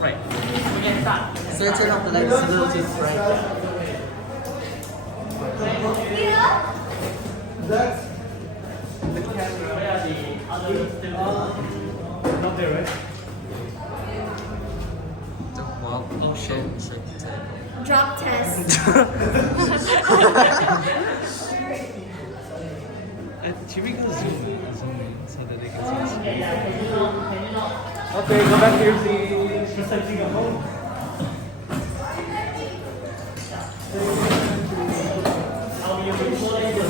Right. We can start. So you turn off the lights a little too bright. That's The camera. Where are the other students? Not there, right? Wow, shit. Drop test. should we go zoom in so that they can see us? Can you not? Okay, go back to your seat. Presenting at home. I'll be recording the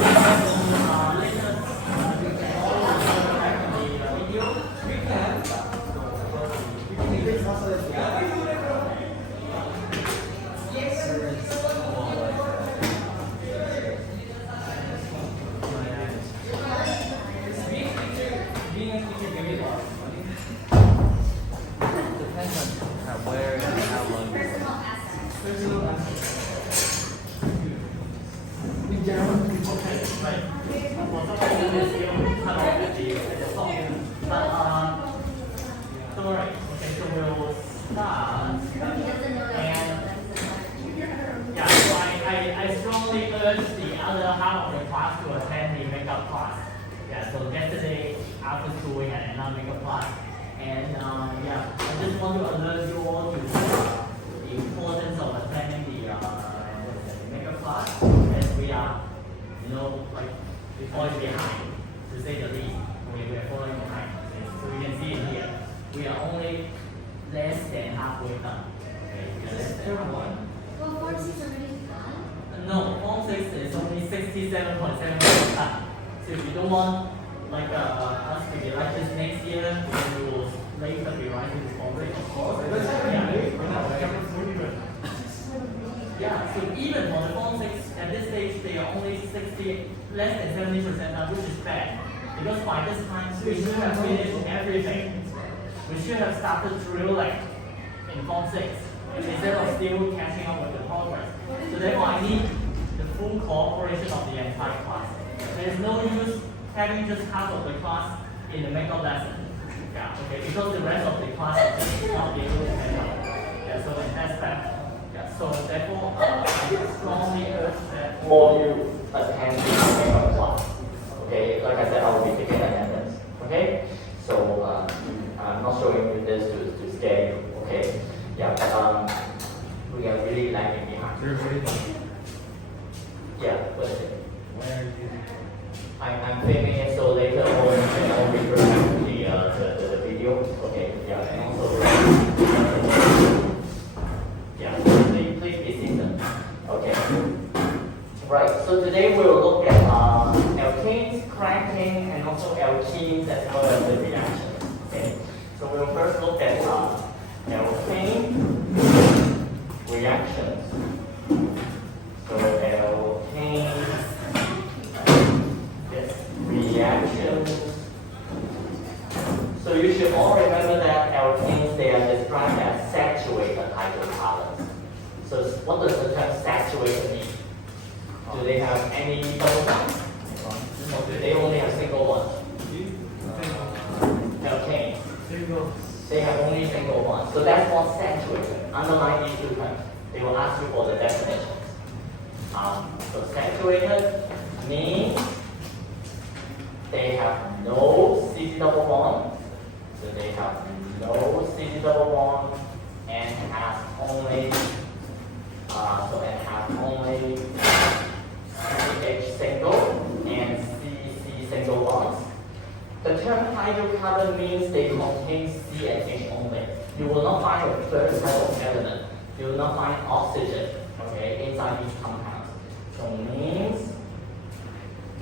Where and how long? I strongly urge the other half of the class to attend the makeup class. Yeah, so yesterday after school we had another makeup class. And I just want to alert you all to the importance of attending the makeup class, as we are, like, falling behind, to say the least. We are falling behind. So you can see it here. We are only less than halfway done. Okay, we are less than halfway. Well, 46 already done. No, Form 6 is only 67.7% done. So if you don't want us to be like this next year, then we will later be writing this already. Yeah, so even for the Form 6, at this stage, they are only less than 70% done, which is bad. Because by this time, we should have finished everything. We should have started drill in Form 6, instead of still catching up with the progress. So therefore, I need the full cooperation of the entire class. There's no use having just half of the class in the makeup lesson. Yeah, okay, because the rest of the class is not be able to make up. Yeah, so that's that. Yeah, so therefore, I strongly urge that all you attend the makeup class. Okay, like I said, I will be taking attendance. Okay, so I'm not showing you this to scare you. Okay, yeah, but we are really lagging behind. Yeah, what is it? Where are you? I'm filming it so later on I'll refer to the video. Okay, yeah, and also please be seated. Okay. Right, so today we'll look at alkanes, cracking, and also alkenes as well as the reactions. Okay. So we'll first look at alkane reactions. So alkane reactions. So you should all remember that alkanes, they are described as saturated hydrocarbons. So what does the term saturated mean? Do they have any double bonds? Or do they only have single bonds? Alkanes. They have only single bonds. So that's what's saturated. Underline these two terms. They will ask you for the definitions. So saturated means they have no CC double bond. So they have no CC double bond and have only CH single and CC single bonds. The term hydrocarbon means they contain C and H only. You will not find a third type of element. You will not find oxygen, okay, inside these compounds. So means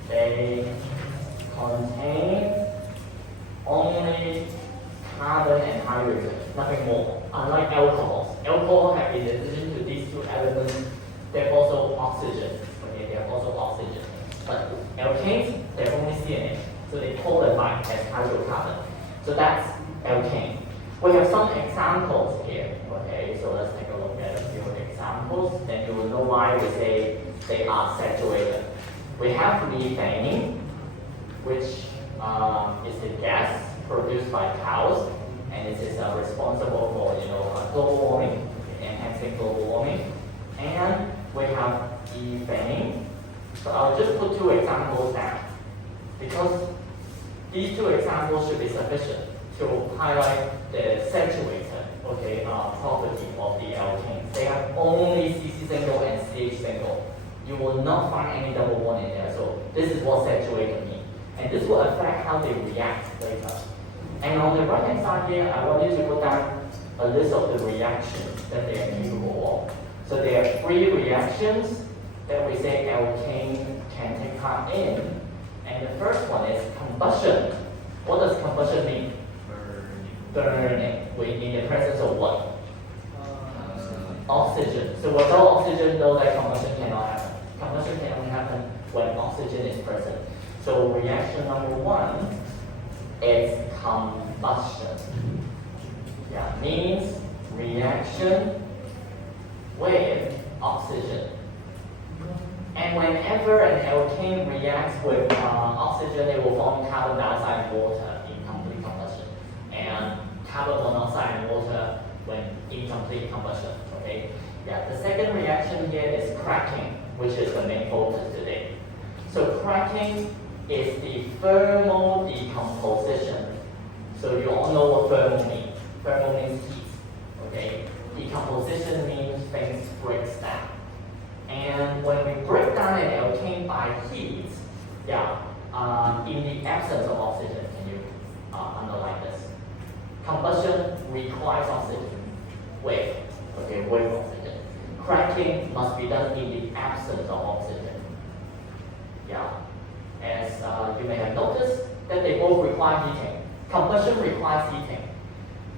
they contain only carbon and hydrogen, nothing more. Unlike alcohols. Alcohol have, in addition to these two elements, they have also oxygen. Okay, they have also oxygen. But alkanes, they have only C and H. So they qualify as hydrocarbon. So that's alkane. We have some examples here. Okay, so let's take a look at a few examples. Then you will know why we say they are saturated. We have methane, which is the gas produced by cows, and it is responsible for global warming, okay, enhancing global warming, and we have e-fanning. So I'll just put two examples down because these two examples should be sufficient to highlight the saturated, okay, property of the alkanes. They have only CC single and CH single. You will not find any double bond in there. So this is what saturated means. And this will affect how they react later. And on the right hand side here, I want you to put down a list of the reactions that they are capable of. So there are 3 reactions that we say alkane can take part in. And the first one is combustion. What does combustion mean? Burning. In the presence of what? Oxygen. So without oxygen, know that combustion cannot happen. Combustion can only happen when oxygen is present. So reaction number 1 is combustion. Yeah, means reaction with oxygen. And whenever an alkane reacts with oxygen, it will form carbon dioxide and water in complete combustion, and carbon monoxide and water when incomplete combustion. Okay. Yeah. The second reaction here is cracking, which is the main focus today. So cracking is the thermal decomposition. So you all know what thermal means. Thermal means heat. Okay. Decomposition means things breaks down. And when we break down an alkane by heat, in the absence of oxygen, can you underline this? Combustion requires oxygen, with oxygen. Cracking must be done in the absence of oxygen. Yeah, as you may have noticed that they both require heating. Combustion requires heating.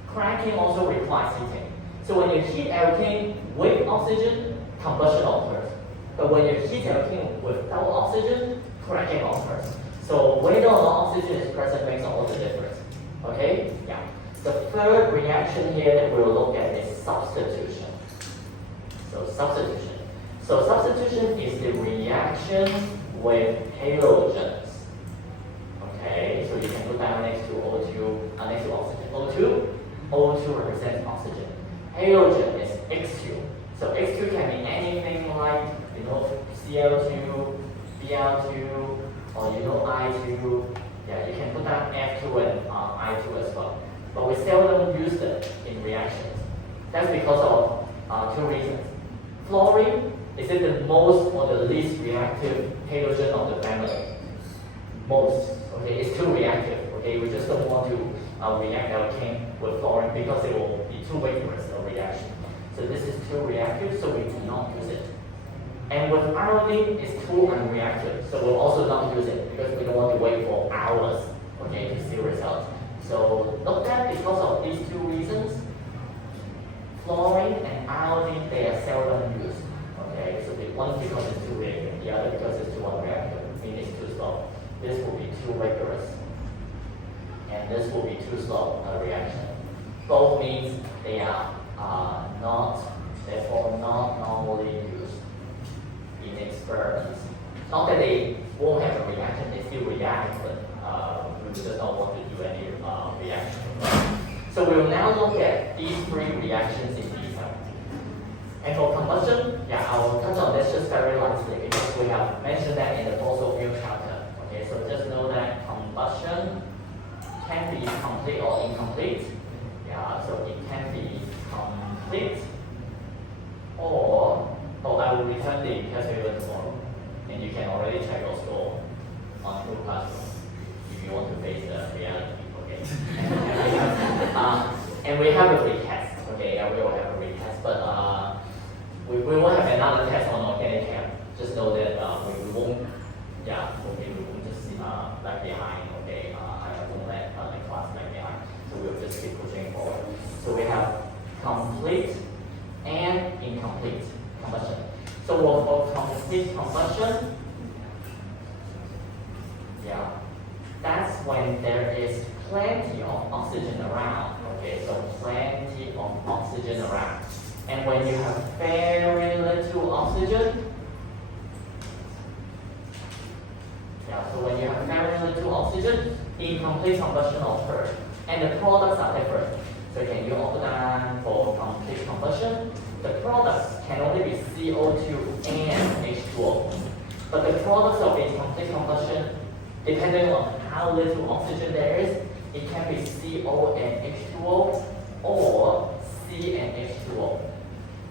Cracking also requires heating. So when you heat alkane with oxygen, combustion occurs. But when you heat alkane without oxygen, cracking occurs. So whether or not oxygen is present makes all the difference. Okay? Yeah. The third reaction here that we'll look at is substitution. So substitution is the reaction with halogens. Okay, so you can put down next to O2, next to oxygen. O2 represents oxygen. Halogen is X2. So X2 can be anything like, Cl2, Br2, or I2. Yeah, you can put down F2 and I2 as well. But we seldom use them in reactions. That's because of 2 reasons. Fluorine, is it the most or the least reactive halogen of the family? Most. Okay, it's too reactive. Okay, we just don't want to react alkane with fluorine because it will be too vigorous a reaction. So this is too reactive, so we do not use it. And with iodine, it's too unreactive, so we'll also not use it because we don't want to wait for hours, okay, to see results. So note that because of these 2 reasons, fluorine and iodine, they are seldom used. Okay, so the one because it's too reactive, the other because it's too unreactive, meaning it's too slow. This will be too rigorous, and this will be too slow a reaction. Both means they are therefore not normally used in experiments. Not that they won't have a reaction, they still react, but we just don't want to do any reaction. So we will now look at these 3 reactions in detail. And for combustion, I will touch on this just very lightly because we have mentioned that in the fossil fuel chapter. Okay, so just know that combustion can be complete or incomplete. So it can be complete or I will return the test paper tomorrow, and you can already check your score on Google Classroom if you want to face the reality. Okay. And we have a retest. Okay, we will have a retest, but we will have another test on organic chem. Just know that we won't. We won't just lag behind. Okay, I won't let the class lag behind. So we'll just keep pushing forward. So we have complete and incomplete combustion. So for complete combustion, that's when there is plenty of oxygen around. Okay, so plenty of oxygen around. And when you have very little oxygen, so when you have very little oxygen, incomplete combustion occurs. And the products are different. So can you open down for complete the products can only be CO2 and H2O. But the products of incomplete combustion, depending on how little oxygen there is, it can be CO and H2O or C and H2O.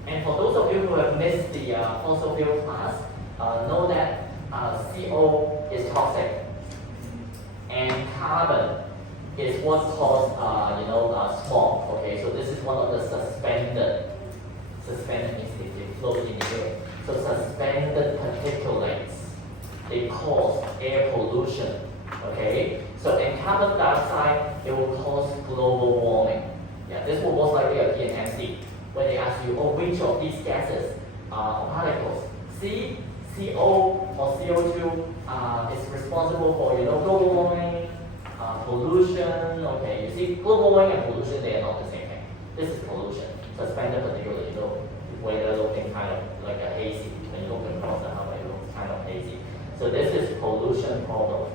And for those of you who have missed the fossil fuel class, know that CO is toxic and carbon is what's called smog. Okay, so this is one of the suspended means they float in the air. So suspended particulates, they cause air pollution. Okay, so in carbon dioxide, it will cause global warming. Yeah, this will most likely appear in MC when they ask you, oh, which of these gases or particles, C, CO, or CO2 is responsible for global warming, pollution. Okay, you see, global warming and pollution, they are not the same thing. This is pollution, suspended particularly, weather looking kind of like a hazy. When you look across the highway, it looks kind of hazy. So this is pollution problem.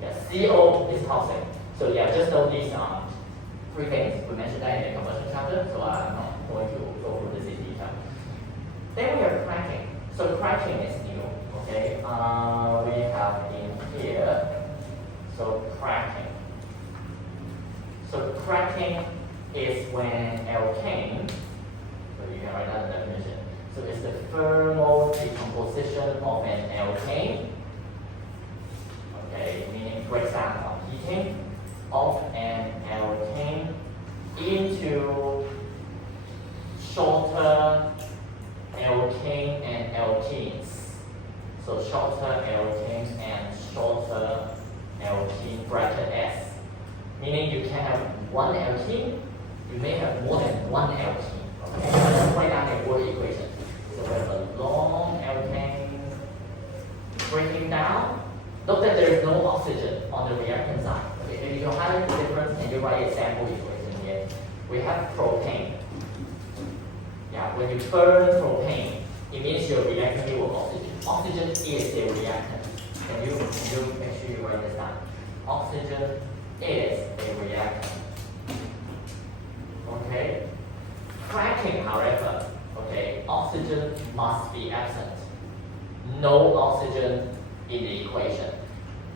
Yeah, CO is toxic. So yeah, just know these three things. We mentioned that in the combustion chapter, so I'm not going to go through this in detail. Then we have cracking. So cracking is new. Okay, we have in here. So cracking. So cracking is when alkane. So you can write down the definition. So it's the thermal decomposition of an alkane. Okay, meaning breaks down on heating of an alkane into shorter alkane and alkenes. So shorter alkanes and shorter alkene bracket S. Meaning you can have one alkene, you may have more than one alkene. Okay, let's write down a word equation. So we have a long alkane breaking down. Note that there is no oxygen on the reactant side. Okay, if you highlight the difference and you write a sample equation here, we have propane. Yeah, when you burn propane, it means you're reacting with oxygen. Oxygen is a reactant. Can you make sure you write this down? Oxygen is a reactant. Okay? Cracking, however, okay, oxygen must be absent. No oxygen in the equation.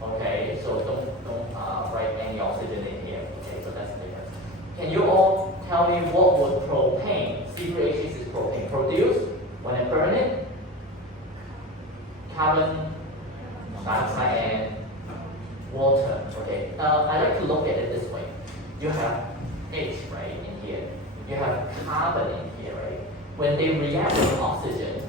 Okay, so don't write any oxygen in here. Okay, so that's the difference. Can you all tell me what would propane, C3H6 is propane, produce when I burn it? Carbon dioxide and water. Okay, I like to look at it this way. You have H, right, in here. You have carbon in here, right? When they react with oxygen,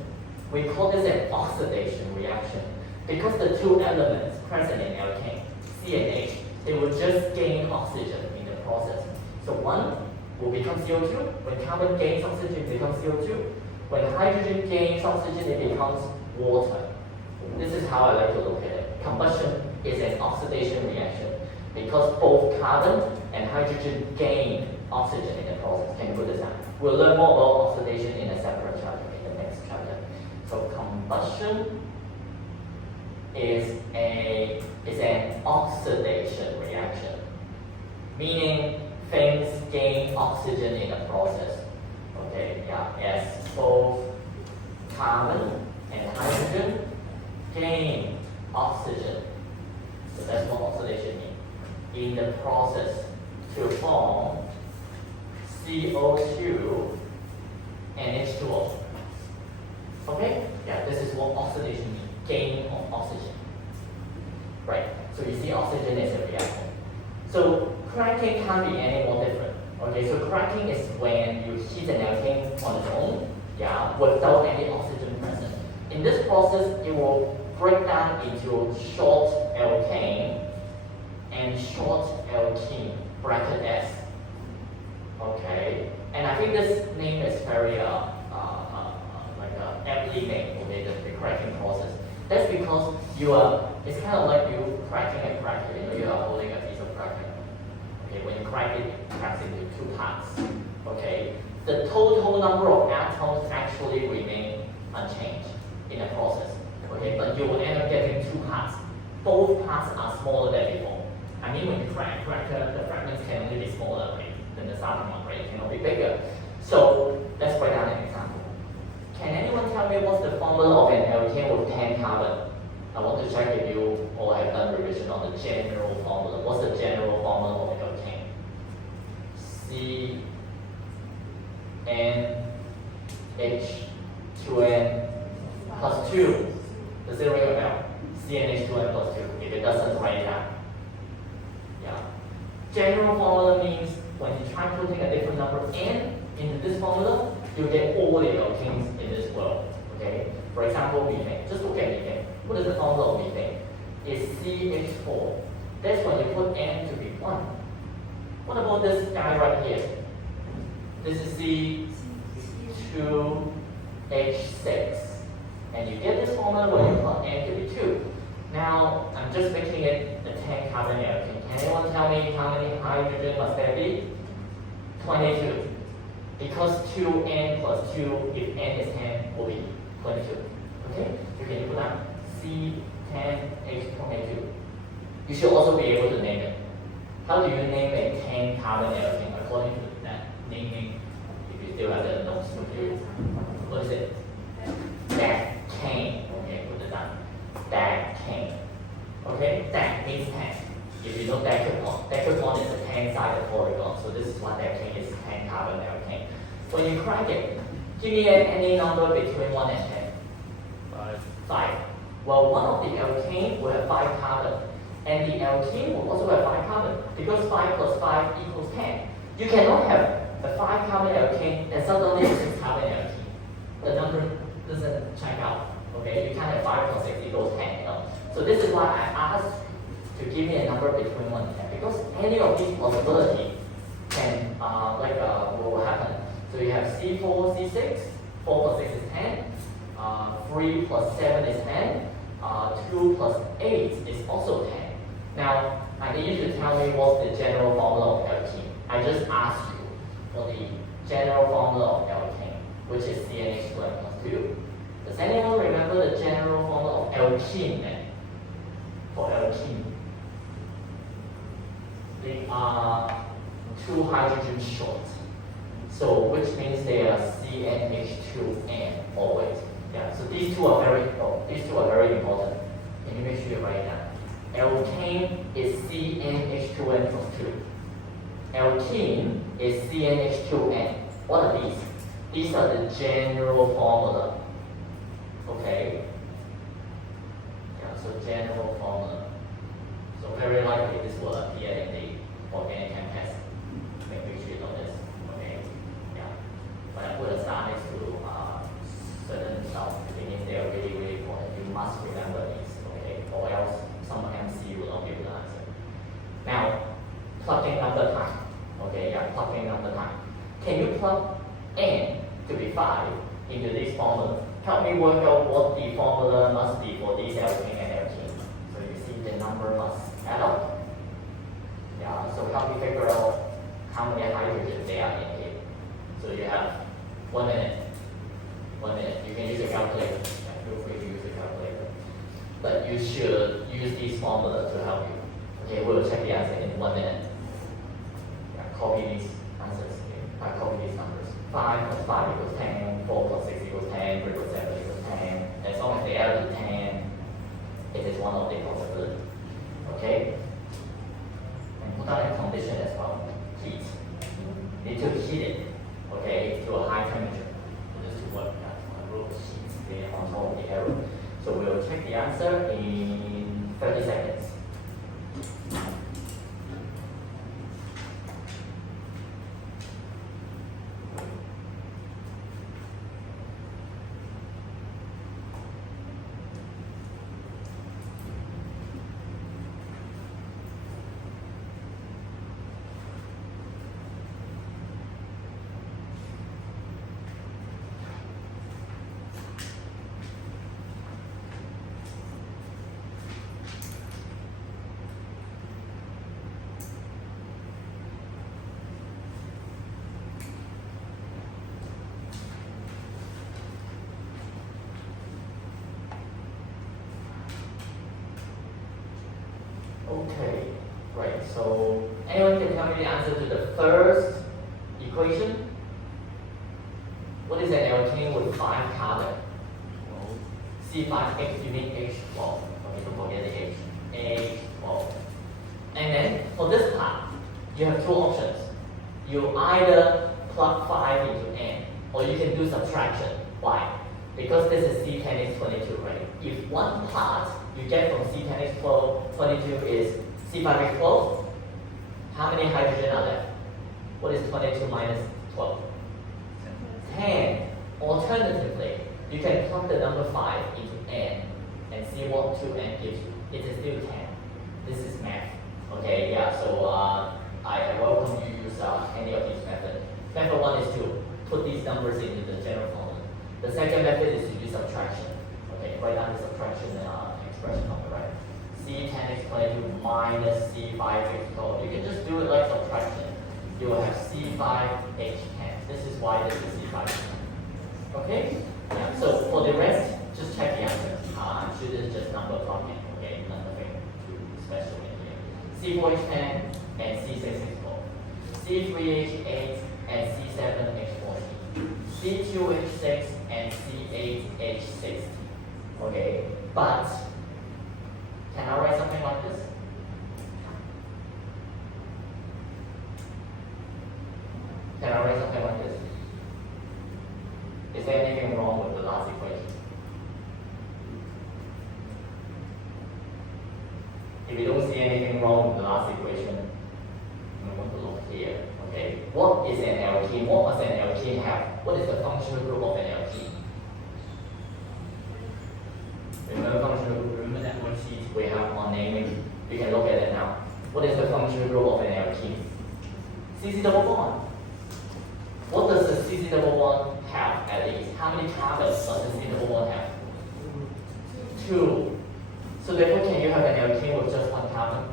we call this an oxidation reaction because the two elements present in alkane, C and H, they will just gain oxygen in the process. So one will become CO2. When carbon gains oxygen, it becomes CO2. When hydrogen gains oxygen, it becomes water. This is how I like to look at it. Combustion is an oxidation reaction because both carbon and hydrogen gain oxygen in the process. Can you put this down? We'll learn more about oxidation in a separate chapter, in the next chapter. So combustion is an oxidation reaction, meaning things gain oxygen in the process. Okay, yeah, as both carbon and hydrogen gain oxygen. So that's what oxidation means. In the process to form CO2 and H2O. Okay? Yeah, this is what oxidation means. Gain of oxygen. Right. So you see oxygen is a reactant. So cracking can't be any more different. Okay, so cracking is when you heat an alkane on its own, yeah, without any oxygen present. In this process, it will break down into short alkane and short alkene, bracket S. Okay, and I think this name is very aptly named, okay, the cracking process. That's because it's kind of like you cracking a cracker, you are holding a piece of cracker. Okay, when you crack it, it cracks into two parts. Okay, the total number of atoms actually remain unchanged in the process. Okay, but you will end up getting two parts. Both parts are smaller than before. I mean, when you crack the fragments can only be smaller, right, than the starting one, right? It cannot be bigger. So let's break down an example. NH2N plus 2. Does it ring a bell? CnH2N plus 2. If it doesn't, write it down. Yeah. General formula means when you try putting a different number n into this formula, you get all the alkanes in this world. Okay? For example, methane. Just look at methane. What is the formula of methane? It's CH4. That's when you put n to be 1. What about this guy right here? This is C2H6. And you get this formula when you put n to be 2. Now, I'm just making it a 10 carbon alkane. Can anyone tell me how many hydrogen must there be? 22. Because 2n plus 2, if n is 10, will be 22. Okay? You can put down C10H22. You should also be able to name it. How do you name a 10 carbon alkane according to that naming? If you still have the notes material. What is it? Decane. Okay, put it down. Decane. Okay, dec means 10. If you know decapon, decapon is a 10-sided polygon, so this is what decane is, 10 carbon alkane. When you crack it, give me any number between 1 and 10. 5. Well, one of the alkane will have 5 carbon, and the alkene will also have 5 carbon, because 5 plus 5 equals 10. You cannot have a 5 carbon alkane and suddenly a 6 carbon alkene. The number doesn't check out. Okay, you can't have 5 plus 6 equals 10. You know? So this is why I asked to give me a number between 1 and 10, because any of these possibilities can will happen. So you have C4, C6, 4 plus 6 is 10, 3 plus 7 is 10, 2 plus 8 is also 10. Now, I need you to tell me what's the general formula of alkene. I just asked you for the general formula of alkene, which is CnH2n plus 2. Does anyone remember the general formula of alkene then? For alkene. They are 2 hydrogen short. So which means they are CnH2n always. Yeah, so these two are very important. Can you make sure you write it down? Alkane is CnH2n plus 2. Alkene is CnH2n. What are these? These are the general formula. Okay? Yeah, so general formula. So very likely this will appear in the organic chem test. Make sure you know this. Okay? Yeah. When I put a star next to certain stuff, it means they are really, really important. You must remember these. Okay? Or else some MC will not be able to answer. Now, plugging number time. Okay, yeah, plugging number time. Can you plug n to be 5 into this formula? Help me work out what the formula must be for these alkane and alkene. So you see the number must add up. Yeah, so help me figure out how many hydrogens there are in here. So you have 1 minute. 1 minute. You can use a calculator. Yeah, feel free to use a calculator. But you should use these formulas to help you. Okay, we'll check the answer in 1 minute. Yeah, copy these answers. Okay? Copy these numbers. 5 plus 5 equals 10, 4 plus 6 equals 10, 3 plus 7 equals 10. As long as they add to 10, it is one of the possibilities. Okay? And put down a condition as well. Heat. Need to heat it, okay, to a high temperature. Just to work that rule heat there on top of the arrow. So we'll check the answer in 30 seconds. Okay, right. So anyone can tell me the answer to the first equation? What is an alkene with 5 carbon? C5H, you mean H12. Okay, don't forget the H. H12. And then for this part, you have 2 options. You either plug 5 into N, or you can do subtraction. Why? Because this is C10 H22, right? If one part you get from C10 H22 is C5H12, how many hydrogen are left? What is 22 minus 12? 10. Alternatively, you can plug the number 5 into n and see what 2n gives you. It is still 10. This is math. Okay, yeah, so I welcome you use any of these methods. Method 1 is to put these numbers into the general formula. The second method is to do subtraction. Okay, write down the subtraction expression on the right. C10H22 minus C5H12. You can just do it like subtraction. You will have C5H10. This is why this is C5H10. Okay? Yeah, so for the rest, just check the answer. I'm sure this is just number plugging. Okay, nothing too special in here. C4H10 and C6H12. C3H8 and C7H14. C2H6 and C8H60. Okay, but can I write something like this? Can I write something like this? Is there anything wrong with the last equation? If you don't see anything wrong with the last equation, we want to look here. Okay, what is an alkene? What must an alkene have? What is the functional group of an alkene? Remember functional group? Remember that worksheet we have on naming? We can look at it now. What is the functional group of an alkene? CC double bond. What does the CC double bond have at least? How many carbons does the CC double bond have? 2. So therefore, can you have an alkene with just 1 carbon?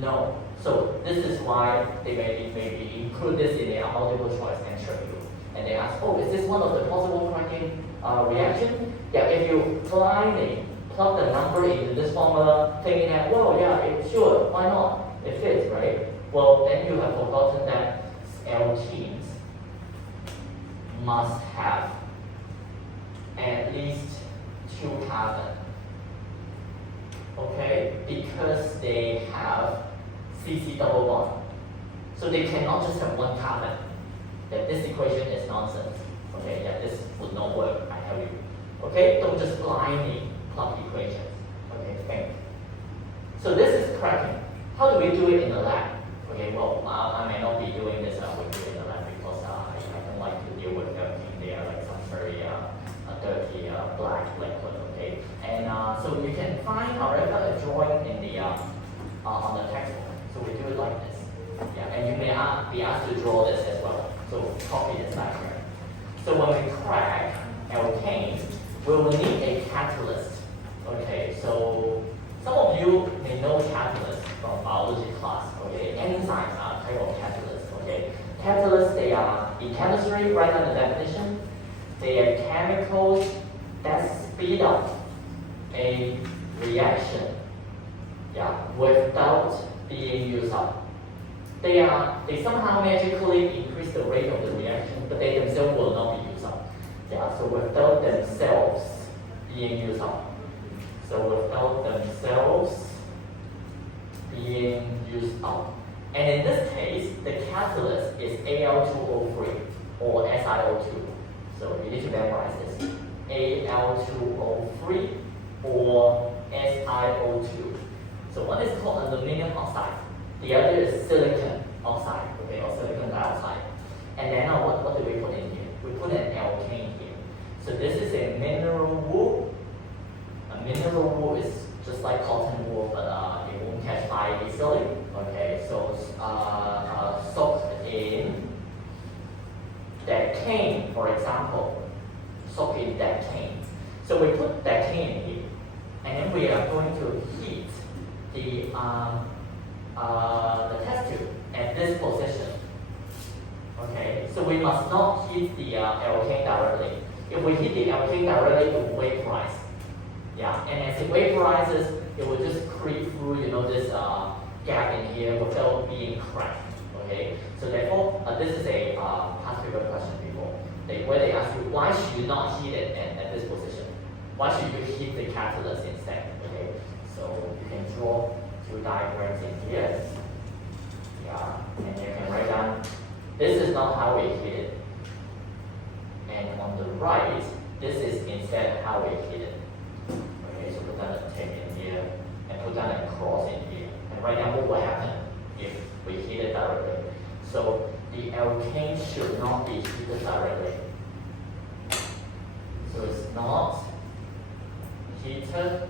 No. So this is why they maybe include this in their multiple choice answer view. And they ask, oh, is this one of the possible cracking reaction? Yeah, if you blindly plug the number into this formula, thinking that, well, yeah, sure, why not? It fits, right? Well, then you have forgotten that alkenes must have at least 2 carbons. Okay, because they have CC double bond. So they cannot just have 1 carbon. That this equation is nonsense. Okay, yeah, this would not work, I tell you. Okay, don't just blindly plug equations. Okay, think. So this is cracking. How do we do it in the lab? Okay, well, I may not be doing this with you in the lab because I don't like to deal with everything. They are like some very dirty black liquid. Okay, and so you can find, however, a drawing in the on the textbook. So we do it like this. Yeah, and you may be asked to draw this as well. So copy this diagram. So when we crack alkanes, we will need a catalyst. Okay, so some of you may know catalysts from biology class. Okay, enzymes are type of catalysts. Okay, catalysts, they are in chemistry, right on the definition. They are chemicals that speed up a reaction, yeah, without being used up. They somehow magically increase the rate of the reaction, but they themselves will not be used up. Yeah, so without themselves being used up. So without themselves being used up. And in this case, the catalyst is Al2O3 or SiO2. So you need to memorize this. Al2O3 or SiO2. So one is called aluminum oxide. The other is silicon oxide, okay, or silicon dioxide. And then what do we put in here? We put an alkane here. So this is a mineral wool. A mineral wool is just like cotton wool, but it won't catch fire easily. Okay, so soaked in decane, for example. Soak in decane. So we put decane in here, and then we are going to heat the test tube at this position. Okay, so we must not heat the alkane directly. If we heat the alkane directly, it will vaporize. Yeah, and as it vaporizes, it will just creep through, this gap in here without being cracked. Okay, so therefore, this is a past paper question before, where they ask you why should you not heat it at this position? Why should you heat the catalyst instead? Okay, so you can draw 2 diagrams in here. Yeah, and you can write down, this is not how we heat it. not heated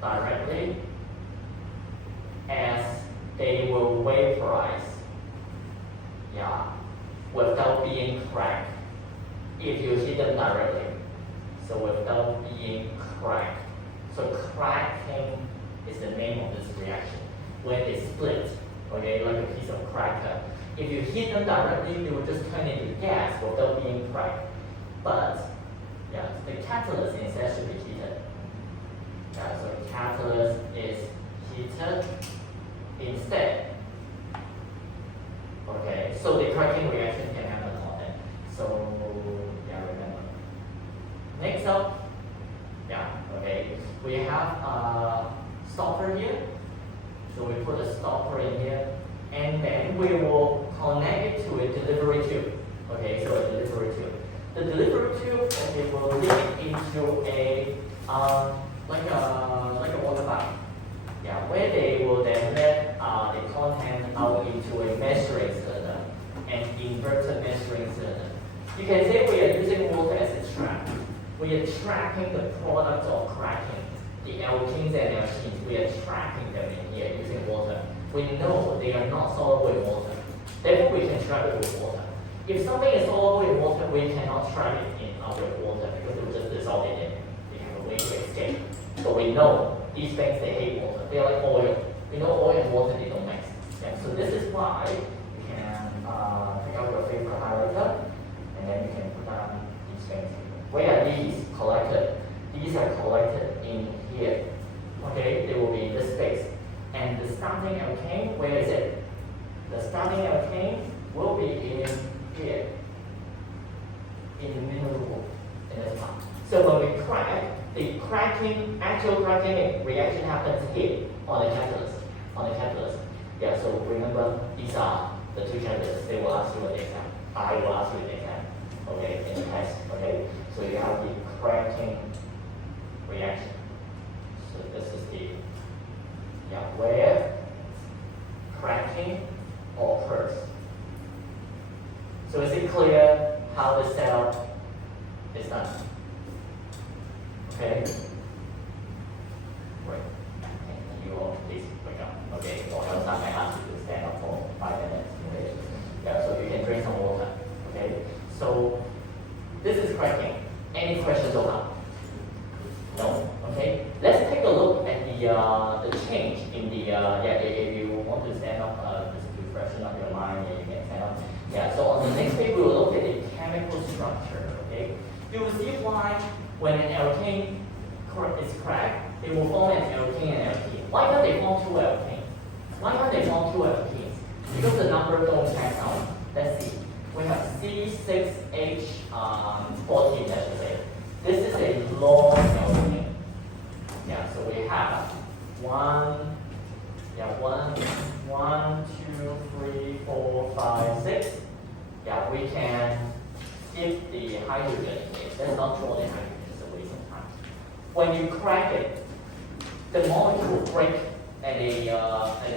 directly, as they will vaporize, without being cracked. If you heat them directly, so without being cracked. So cracking is the name of this reaction. When they split, okay, like a piece of cracker. If you heat them directly, they will just turn into gas without being cracked. But the catalyst instead should be heated. So catalyst is heated instead. Okay, so the cracking reaction can happen on it. So remember. Next up, we have a stopper here. So we put a stopper in here, and then we will connect it to a delivery tube. Okay, so a delivery tube. The delivery tube will lead into a like a water pipe. Where they will then let the content out into a measuring cylinder, an inverted measuring cylinder. You can say we are using water as a trap. We are tracking the product of cracking, the alkenes and alkenes. We are tracking them in here using water. We know they are not soluble in water. Therefore, we can trap it with water. If something is soluble in water, we cannot trap it in with water because it will just dissolve in it. We have a way to escape. So we know these things, they hate water. They are like oil. We know oil and water, they don't mix. So this is why you can take out your favorite highlighter, and then you can put down these things. Where are these collected? These are collected in here. Okay, they will be in this space. And the starting alkane, where is it? The starting alkane will be in here, in the middle, in this part. So when we crack, the actual cracking reaction happens here on the catalyst. So remember, these are the two catalysts. They will ask you an exam. I will ask you an exam. Okay, in the test. Okay, so you have the cracking reaction. So this is the where cracking occurs. So is it clear how the setup is done? Okay. Great. And you all please wake up. Okay, or else I may ask you to stand up for 5 minutes. Okay. So you can drink some water. Okay. So this is cracking. Any questions so far? No? Okay. Let's take a look at the change in the if you want to stand up just to freshen up your mind, you can stand up. So on the next page we will look at the chemical structure. Okay. You will see why when an alkane is cracked, it will form an alkane and alkene. Why can't they form two alkanes? Why can't they form two alkenes? Because the number don't cancel. Let's see. We have C6H14, I should say. This is a long alkane. So we have one, 2, 3, 4, 5, 6. We can skip the hydrogen. Let's not throw the hydrogen. When you crack it, the molecule break at a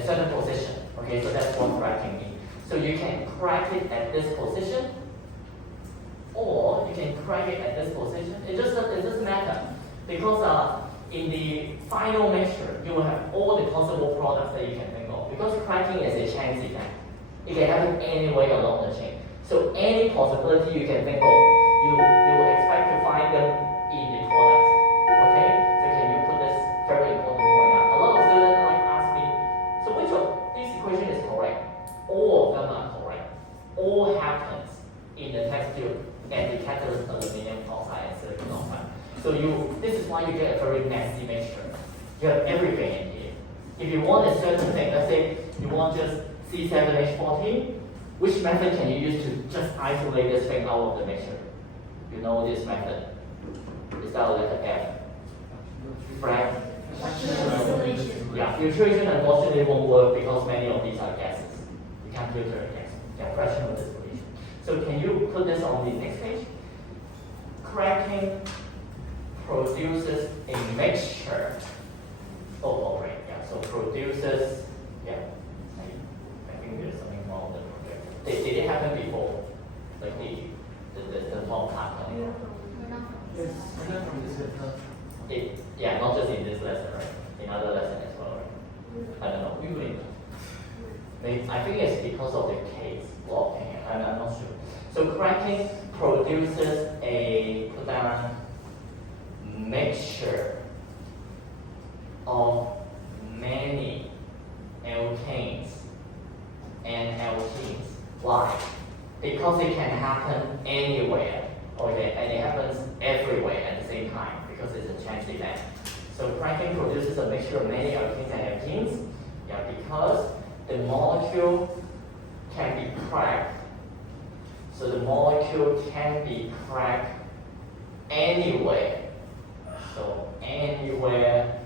certain position. Okay, so that's what cracking means. So you can crack it at this position, or you can crack it at this position. It doesn't matter because in the final mixture, you will have all the possible products that you can think of. Because cracking is a chance event, it can happen anywhere along the chain. So any possibility you can think of, you will expect to find them in the products. Okay? So can you put this very important point out? A lot of students like ask me, so which of these equations is correct? All of them are correct. All happens in the test tube and the catalyst aluminum oxide and silicon oxide. So this is why you get a very messy mixture. You have everything in here. If you want a certain thing, let's say you want just C7H14, which method can you use to just isolate this thing out of the mixture? You know this method. Is that a letter F? Filtration unfortunately won't work because many of these are gases. You can't filter a gas. Fractional distillation. So can you put this on the next page? Cracking produces a mixture. Right. So produces. I think there's something wrong with the project. Did it happen before? Like the top part? Yeah, not just in this lesson, right? In other lessons as well, right? I don't know. We really know. Maybe, I think it's because of the case blocking. I'm not sure. So cracking produces a put down mixture of many alkanes and alkenes. Why? Because it can happen anywhere, okay, and it happens everywhere at the same time because it's a chance event. So cracking produces a mixture of many alkenes and alkenes, yeah, because the molecule can be cracked. So the molecule can be cracked anywhere. So anywhere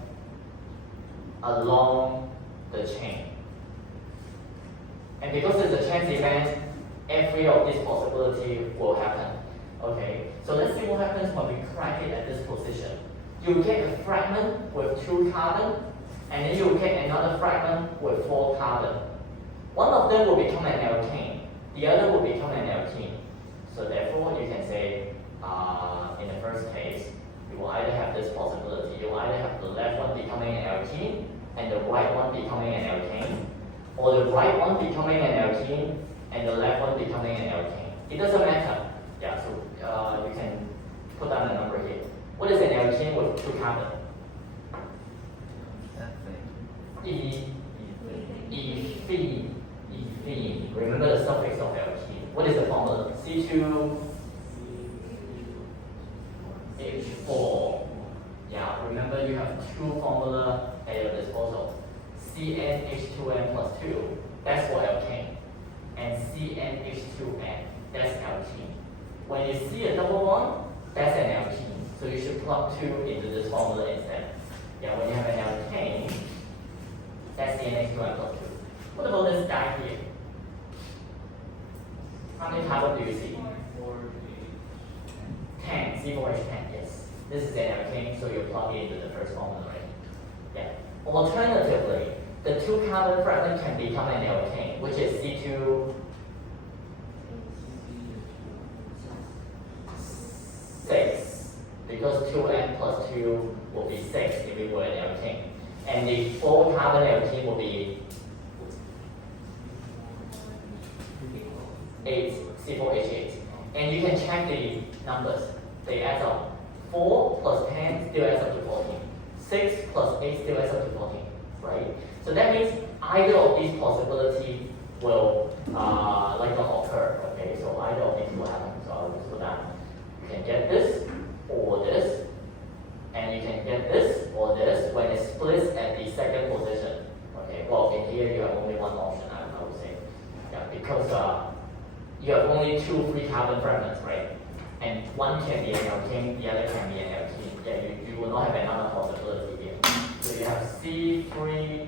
along the chain. And because it's a chance event, every of these possibilities will happen. Okay, so let's see what happens when we crack it at this position. You get a fragment with 2 carbon, and then you get another fragment with 4 carbon. One of them will become an alkane, the other will become an alkene. So therefore, you can say, in the first case, you will either have this possibility, you will either have the left one becoming an alkene, and the right one becoming an alkane, or the right one becoming an alkene, and the left one becoming an alkane. It doesn't matter. Yeah, so you can put down a number here. What is an alkene with 2 carbon? Ethene. Remember the suffix of alkene. What is the formula? C2H4. Yeah, remember you have 2 formula at your disposal. CnH2n plus 2, that's for alkane. And CnH2n, that's alkene. When you see a double bond, that's an alkene. So you should plug 2 into this formula instead. Yeah, when you have an alkane, that's CnH2n plus 2. What about this guy here? How many carbon do you see? 10, C4H10, yes. This is an alkane, so you plug it into the first formula, right? Yeah. Alternatively, the 2 carbon fragment can become an alkane, which is C2 6, because 2n plus 2 will be 6 if it were an alkane. And the 4 carbon alkene will be 8, C4H8. And you can check the numbers. They add up. 4 plus 10 still adds up to 14. 6 plus 8 still adds up to 14, right? So that means either of these possibilities will likely occur, okay? So either of these will happen. So I'll just put down. You can get this or this, and you can get this or this when it splits at the second position, okay? Well, in here you have only one option, I would say. Yeah, because you have only 2 free carbon fragments, right? And one can be an alkane, the other can be an alkene. Yeah, you will not have another possibility here. So you have C3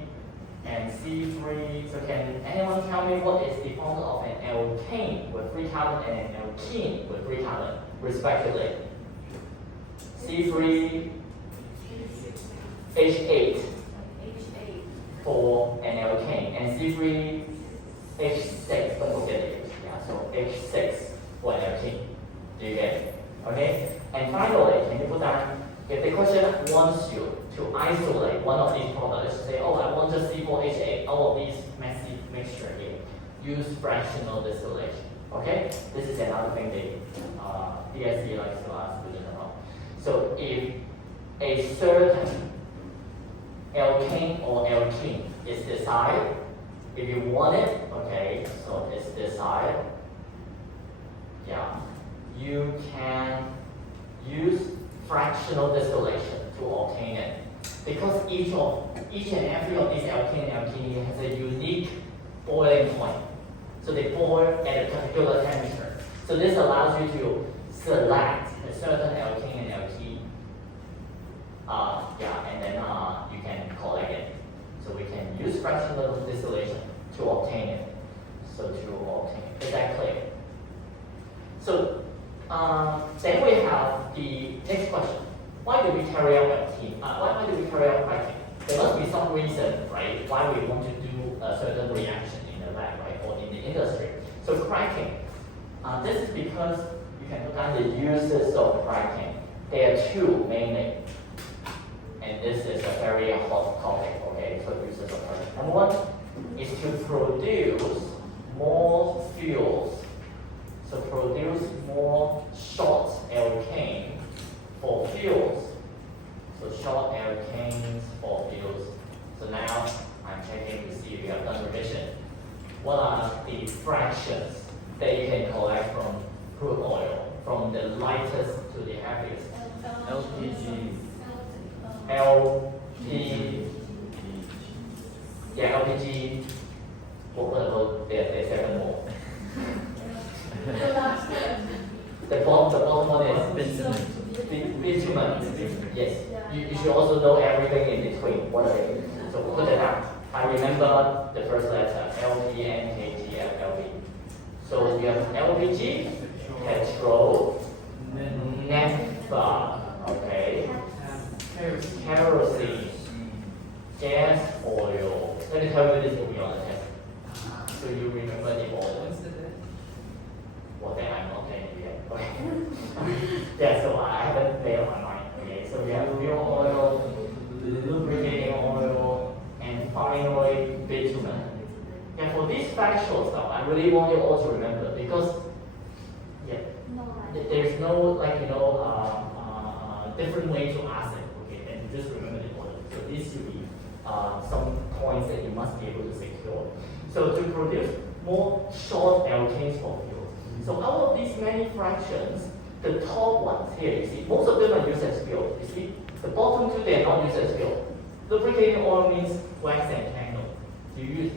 and C3. So can anyone tell me what is the formula of an alkane with 3 carbon and an alkene with 3 carbon, respectively? C3 H8 for an alkane, and C3 H6, don't forget it. Yeah, so H6 for an alkene. Do you get it? Okay? And finally, can you put down, if the question wants you to isolate one of these products, let's say, oh, I want just C4H8 out of these messy mixture here, use fractional distillation. Okay? This is another thing that DSC likes to ask students about. So if a certain alkane or alkene is desired, if you want it, okay, so it's desired, yeah, you can use fractional distillation to obtain it. Because each and every of these alkane and alkene has a unique boiling point. So they boil at a particular temperature. So this allows you to select a certain alkane and alkene. And then you can collect it. So we can use fractional distillation to obtain it. Is that clear? So then we have the next question. Why do we carry out alkene? Why do we carry out cracking? There must be some reason, right, why we want to do a certain reaction in the lab, right, or in the industry. So cracking, this is because you can put down the uses of cracking. There are two mainly, and this is a very hot topic, okay, for users of energy. Number one is to produce more fuels, so produce more short alkane for fuels. So short alkanes for fuels. So now I'm checking to see if you have done revision. What are the fractions that you can collect from crude oil, from the lightest to the heaviest? LPG. LP, yeah, LPG. What about the second more? The bottom one is bitumen. Yes. You should also know everything in between. What are they? So put it down. I remember the first letter, LP, NK, TF, LP. So we have LPG, petrol, naphtha, okay, kerosene, gas, oil. Let me tell you this will be on the test. So you remember the order. Well, then I'm not telling you yet. Okay. Yeah, so I haven't made up my mind. Okay, so we have fuel oil, lubricating oil, and finally bitumen. And for this factual stuff, I really want you all to remember because there's no different way to ask it. Okay, and you just remember the order. So this should be some points that you must be able to secure. So to produce more short alkanes for fuels. So out of these many fractions, the top ones here, you see, most of them are used as fuel. You see, the bottom two, they are not used as fuel. Lubricating oil means wax and candle. Do you use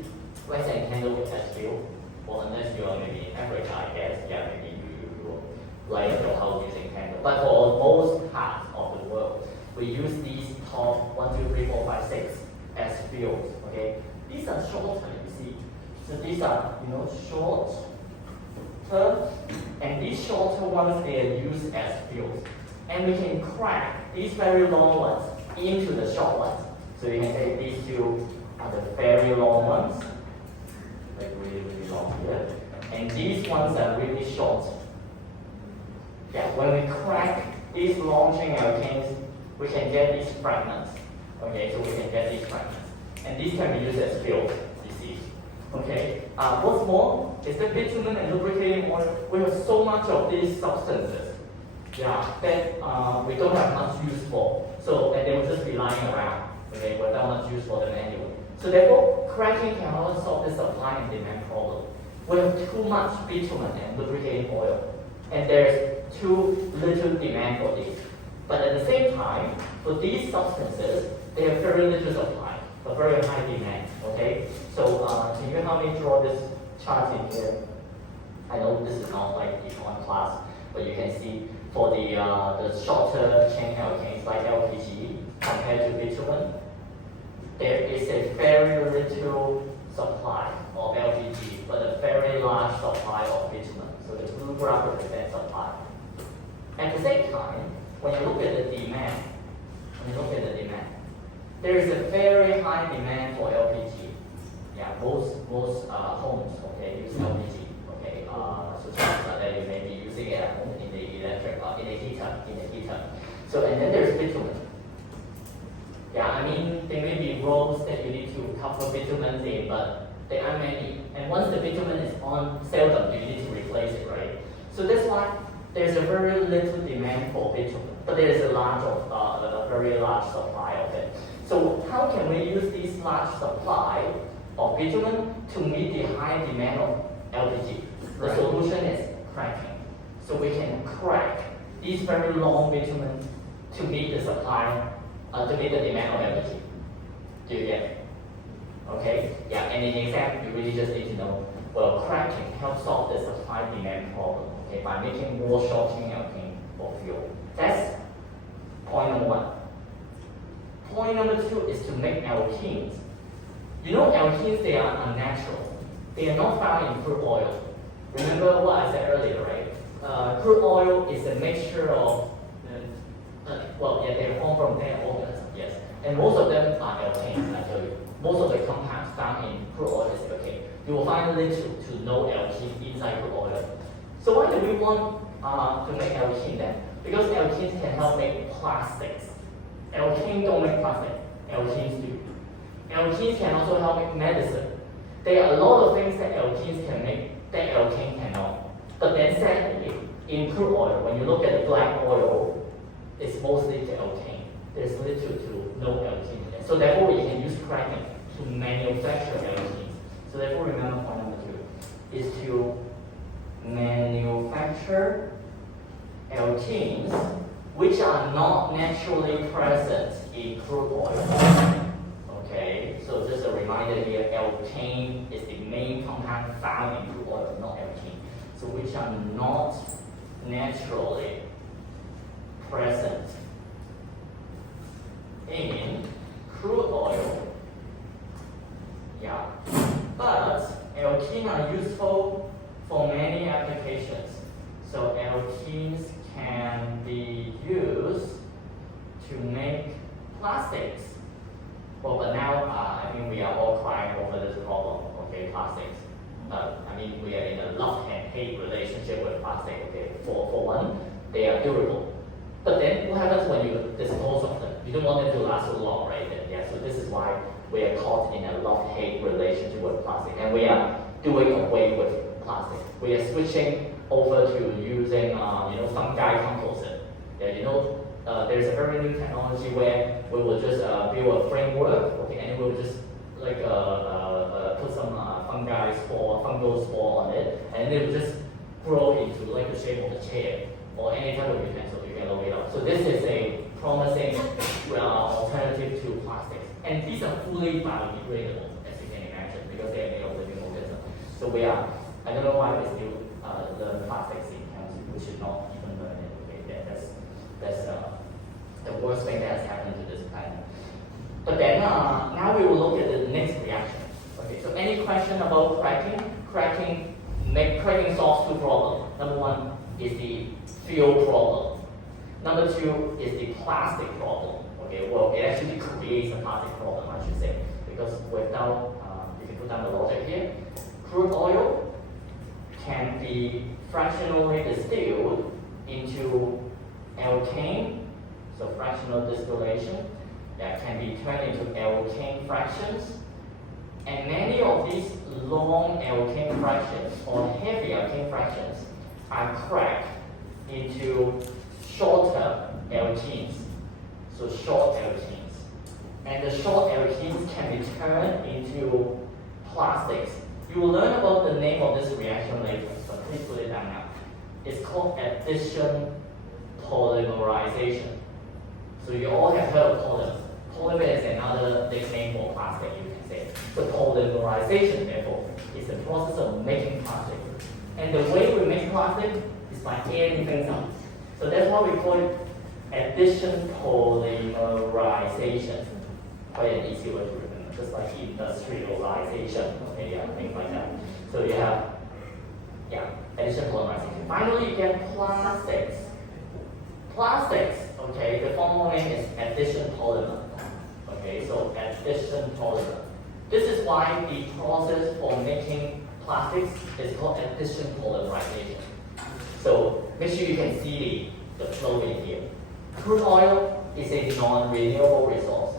wax and candle as fuel? Well, unless you are maybe in Africa, I guess, yeah, maybe you light your house using candle. But for most parts of the world, we use these top 1, 2, 3, 4, 5, 6 as fuels. Okay, these are shorter, you see. So these are, short term, and these shorter ones, they are used as fuels. And we can crack these very long ones into the short ones. So you can say these two are the very long ones, like really, really long here. And these ones are really short. Yeah, when we crack these long chain alkanes, we can get these fragments. Okay, so we can get these fragments. And these can be used as fuel, you see. Okay, what's more is that bitumen and lubricating oil, we have so much of these substances, that we don't have much use for. So, and they will just be lying around, okay, without much use for them anyway. So therefore, cracking cannot solve the supply and demand problem. We have too much bitumen and lubricating oil, and there's too little demand for these. But at the same time, for these substances, they have very little supply, but very high demand. Okay, so can you help me draw this chart in here? I know this is not like the one class, but you can see for the shorter chain alkanes like LPG compared to bitumen, there is a very little supply of LPG, but a very large supply of bitumen. So the blue graph represents supply. At the same time, when you look at the demand, there is a very high demand for LPG. Yeah, most homes, okay, use LPG. Okay, so chances are that you may be using it at home in the electric, in the heater. So and then there's bitumen. Yeah, I mean there may be rows that you need to cover bitumen in, but there are many. And once the bitumen is on, seldom you need to replace it, right? So that's why there's a very little demand for bitumen, but there is a very large supply of it. So how can we use this large supply of bitumen to meet the high demand of LPG? The solution is cracking. So we can crack these very long bitumen to meet the supply, to meet the demand of LPG. Do you get it? Okay? Yeah, and in exam, you really just need to know, well, cracking helps solve the supply-demand problem, okay, by making more short-chain alkane for fuel. That's point number one. Point number two is to make alkenes. You know, alkenes, they are unnatural. They are not found in crude oil. Remember what I said earlier, right? Crude oil is a mixture of, they form from their organisms, yes. And most of them are alkanes, I tell you. Most of the compounds found in crude oil is alkane. You will find little to no alkene inside crude oil. So why do we want to make alkene then? Because alkenes can help make plastics. Alkenes don't make plastic, alkenes do. Alkenes can also help make medicine. There are a lot of things that alkenes can make that alkane cannot. But then sadly, in crude oil, when you look at the black oil, it's mostly the alkane. There's little to no alkene in it. So therefore, we can use cracking to manufacture alkenes. So therefore, remember point number 2 is to manufacture alkenes which are not naturally present in crude oil. Okay, so just a reminder here, alkane is the main compound found in crude oil, not alkene. So which are not naturally present in crude oil. Yeah, but alkenes are useful for many applications. So alkenes can be used to make plastics. Well, but now I think we are all crying over this problem, okay, plastics. I mean, we are in a love and hate relationship with plastic, okay. For one, they are durable. But then what happens when you dispose of them? You don't want them to last so long, right? Yeah, so this is why we are caught in a love-hate relationship with plastic. And we are doing away with plastic. We are switching over to using, fungi composite. Yeah, there's a very new technology where we will just build a framework, okay, and we'll just put some fungal spore on it, and it will just grow into like the shape of a chair or any type of utensil you can load it up. So this is a promising alternative to plastics, and these are fully biodegradable, as you can imagine, because they are made of living organisms. So I don't know why we still learn plastics in chemistry. We should not even learn it. Okay, that's the worst thing that has happened to this planet. But then now we will look at the next reaction. Okay, so any question about cracking? Cracking solves 2 problems. Number 1 is the fuel problem. Number 2 is the plastic problem. Okay, well, it actually creates a plastic problem, I should say, because without, you can put down the logic here, crude oil can be fractionally distilled into alkane, so fractional distillation, that can be turned into alkane fractions. And many of these long alkane fractions or heavy alkane fractions are cracked into shorter alkenes, so short alkenes. And the short alkenes can be turned into plastics. You will learn about the name of this reaction later, but please put it down now. It's called addition polymerization. So you all have heard of polymer. Polymer is another nickname for plastic, you can say. So polymerization, therefore, is the process of making plastic. And the way we make plastic is by adding things up. So that's why we call it addition polymerization. Quite an easy word to remember, just like industrialization, okay, yeah, things like that. So you have, addition polymerization. Finally, you get plastics. Plastics, okay, the formal name is addition polymer. Okay, so addition polymer. This is why the process for making plastics is called addition polymerization. So make sure you can see the flow in here. Crude oil is a non-renewable resource,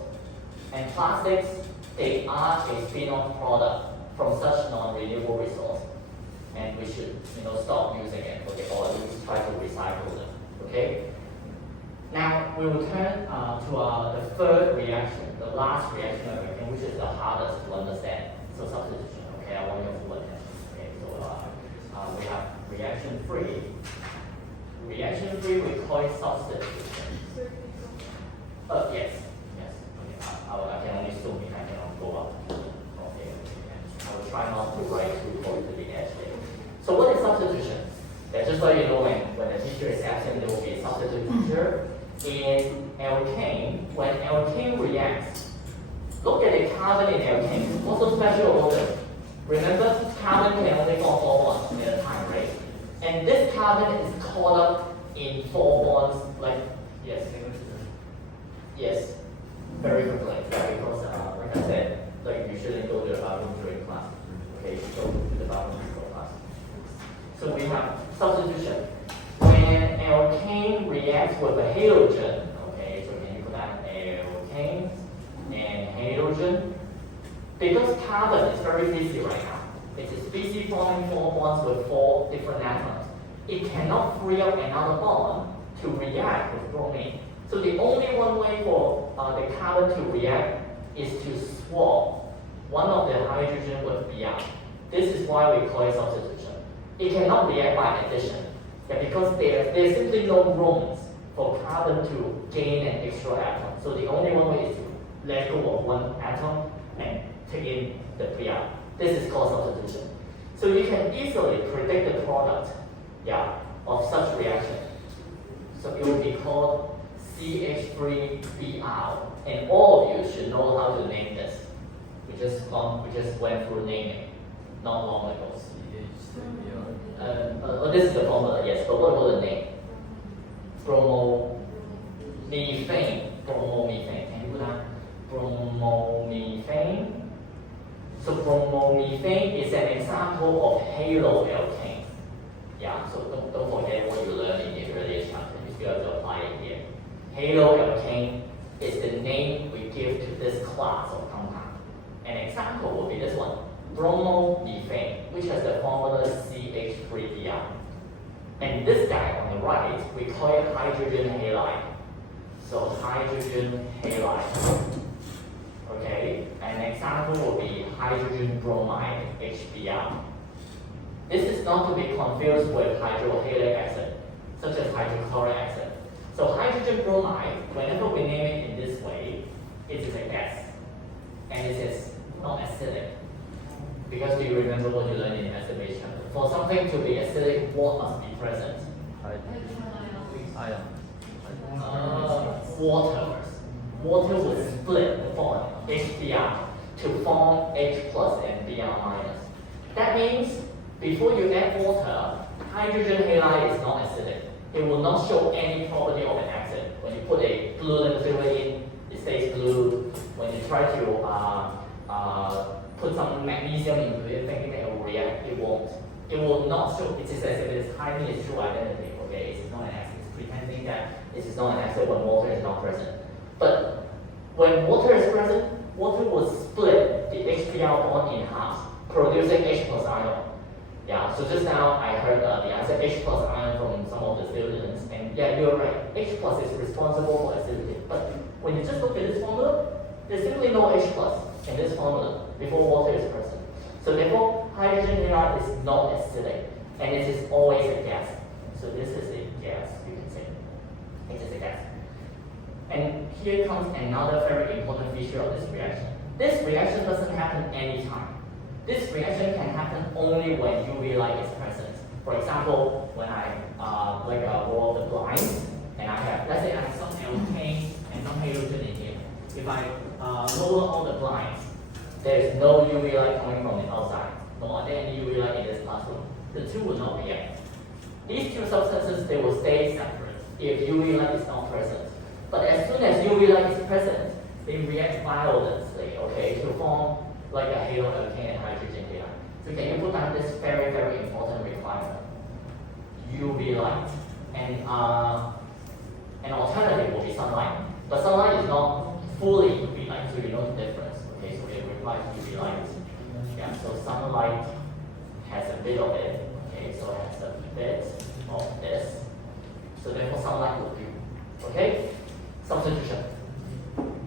and plastics, they are a spin-off product from such non-renewable resource, and we should stop using it, okay, or at least try to recycle them. Okay. Now we will turn to the third reaction, the last reaction of everything, which is the hardest to understand. So substitution. Okay, I want you to attention. Okay, so we have reaction 3. Reaction 3 we call it substitution. Yes. Okay. I can only zoom in. I cannot go up. Okay. I will try not to write too close to the edge there. So what is substitution? Yeah, just so you know, when the teacher is absent, there will be a substitute teacher. In alkane, when alkane reacts, look at the carbon in alkane. What's so special about it? Remember, carbon can only form 4 bonds at a time, right? And this carbon is caught up in 4 bonds, like, yes, very quickly, because, like I said, like you shouldn't go to the bathroom during class. Okay, you go to the bathroom before class. So we have substitution. When alkane reacts reacts with a halogen. Okay, so can you put that alkanes and halogen? Because carbon is very busy right now. It is busy forming 4 bonds with 4 different atoms. It cannot free up another bond to react with bromine. So the only one way for the carbon to react is to swap one of the hydrogen with Br. This is why we call it substitution. It cannot react by addition. Yeah, because there's simply no room for carbon to gain an extra atom. So the only one way is to let go of one atom and take in the Br. This is called substitution. So you can easily predict the product, of such reaction. So it will be called CH3Br, and all of you should know how to name this. We just went through naming not long ago. This is the formula, yes, but what about the name? Bromomethane. Bromomethane. Can you put that? Bromomethane. So bromomethane is an example of haloalkane. Yeah, so don't forget what you learned in the earlier chapter. You still have to apply it here. Haloalkane is the name we give to this class of compound. An example would be this one, bromomethane, which has the formula CH3Br. And this guy on the right, we call it hydrogen halide. So hydrogen halide. Okay, an example would be hydrogen bromide, HBr. This is not to be confused with hydrohalic acid, such as hydrochloric acid. So hydrogen bromide, whenever we name it in this way, it is a gas, and it is not acidic. Because do you remember what you learned in acid base chapter? For something to be acidic, what must be present? Ion. Water. Water will split the bond HBr to form H plus and Br minus. That means before you add water, hydrogen halide is not acidic. It will not show any property of an acid. When you put a blue liquid in, it stays blue. When you try to put some magnesium into it, thinking that it will react, it won't. It will not show. It is as if it is hiding its true identity. Okay, it is not an acid. It's pretending that it is not an acid when water is not present. But when water is present, water will split the HBr bond in half, producing H plus ion. Yeah, so just now I heard the answer H plus ion from some of the students, and yeah, you're right. H plus is responsible for acidity. But when you just look at this formula, there's simply no H plus in this formula before water is present. So therefore, hydrogen halide is not acidic, and it is always a gas. So this is a gas, you can say. It is a gas. And here comes another very important feature of this reaction. This reaction doesn't happen anytime. This reaction can happen only when UV light is present. For example, when I roll the blinds, and I have, let's say I have some alkane and some halogen in here. If I lower all the blinds, there is no UV light coming from the outside, nor are there any UV light in this classroom. The two will not react. These two substances, they will stay separate if UV light is not present. But as soon as UV light is present, they react violently, okay, to form like a haloalkane and hydrogen halide. So can you put down this very, very important requirement? UV light. And an alternative will be sunlight. But sunlight is not fully UV light, so you know the difference. Okay, so it requires UV light. Yeah, so sunlight has a bit of it. Okay, so it has a bit of this. So therefore sunlight will do. Okay? Substitution.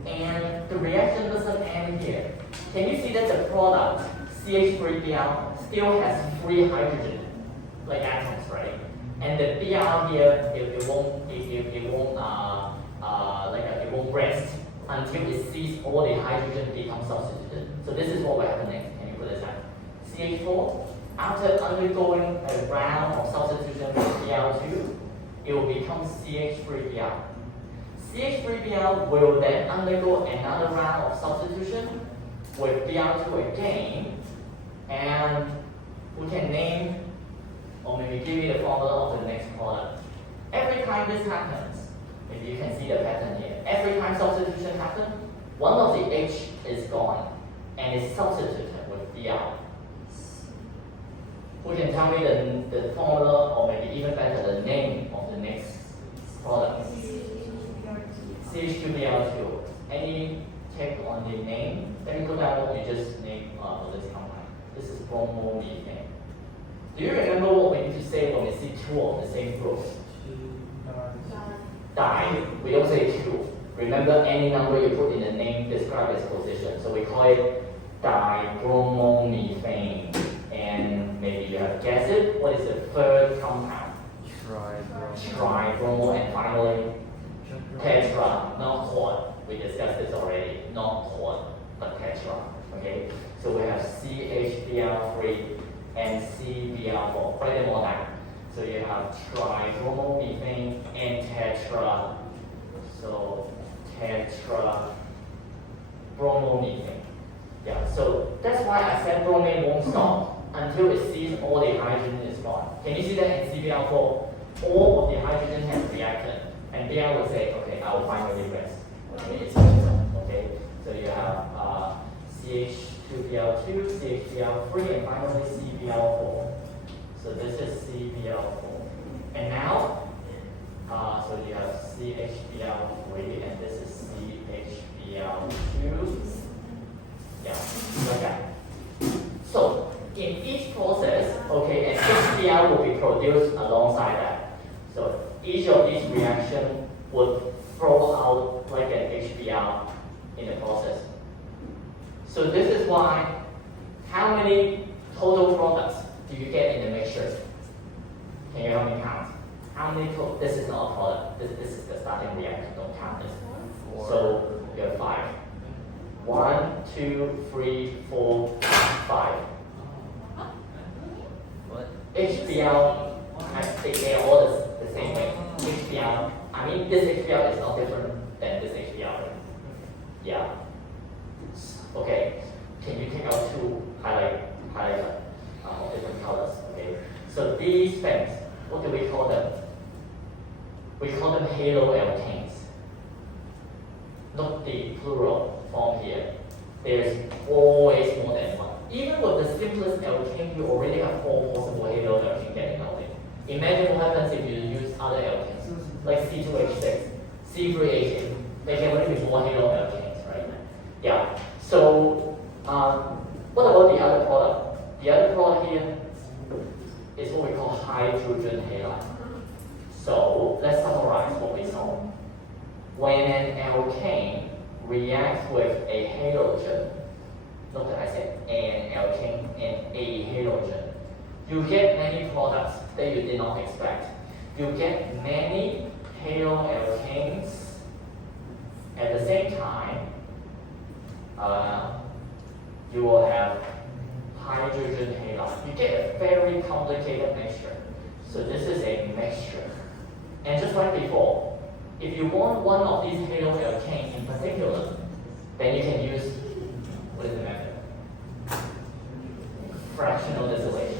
And the reaction doesn't end here. Can you see that the product, CH3Br, still has 3 hydrogen like atoms, right? And the Br here, it won't rest until it sees all the hydrogen become substituted. So this is what will happen next. Can you put this down? CH4, after undergoing a round of substitution with Br2, it will become CH3Br. CH3Br will then undergo another round of substitution with Br2 again, and we can name, or maybe give you the formula of the next product. Every time this happens, maybe you can see the pattern here. Every time substitution happens, one of the H is gone and is substituted with Br. Who can tell me the formula, or maybe even better, the name of the next product? CH2Br2. Any check on the name? Let me put that one, you just name for this compound. This is bromomethane. Do you remember what we need to say when we see two of the same group? Di. We don't say two. Remember, any number you put in the name describes its position. So we call it dibromomethane. And maybe you have guessed it. What is the third compound? Tribromo, and finally tetra, not quad. We discussed this already. Not quad, but tetra. Okay. So we have CHBr3 and CBr4. Write them all down. So you have tribromomethane and tetra. So tetrabromomethane. Yeah. So that's why I said bromine won't stop until it sees all the hydrogen is gone. Can you see that in CBr4? All of the hydrogen has reacted, and Br will say, okay, I will finally rest. Okay, it's okay. So you have CH2Br2, CHBr3, and finally CBr4. So this is CBr4. And now, so you have CHBr3, and this is CHBr2. Yeah, like that. So in each process, okay, an HBr will be produced alongside that. So each of these reactions would throw out like an HBr in the process. So this is why, how many total products do you get in the mixture? Can you help me count? How many total? This is not a product. This is the starting reaction. Don't count this. So you have 5. 1, 2, 3, 4, 5. What? HBr, they are all the same way. HBr, I mean this HBr is not different than this HBr. Yeah. Okay. Can you take out 2 highlighter of different colors? Okay. So these things, what do we call them? We call them haloalkanes. Not the plural form here. There's always more than one. Even with the simplest alkane, you already have 4 possible haloalkane getting out there. Imagine what happens if you use other alkanes, like C2H6, C3H8. There can only be more haloalkanes, right? Yeah. So, what about the other product? The other product here is what we call hydrogen halide. So, let's summarize what we saw. When an alkane reacts with a halogen, note that I said an alkane and a halogen, you get many products that you did not expect. You get many haloalkanes. At the same time, you will have hydrogen halide. You get a very complicated mixture. So this is a mixture. And just like before, if you want one of these haloalkanes in particular, then you can use, what is the method? Fractional distillation.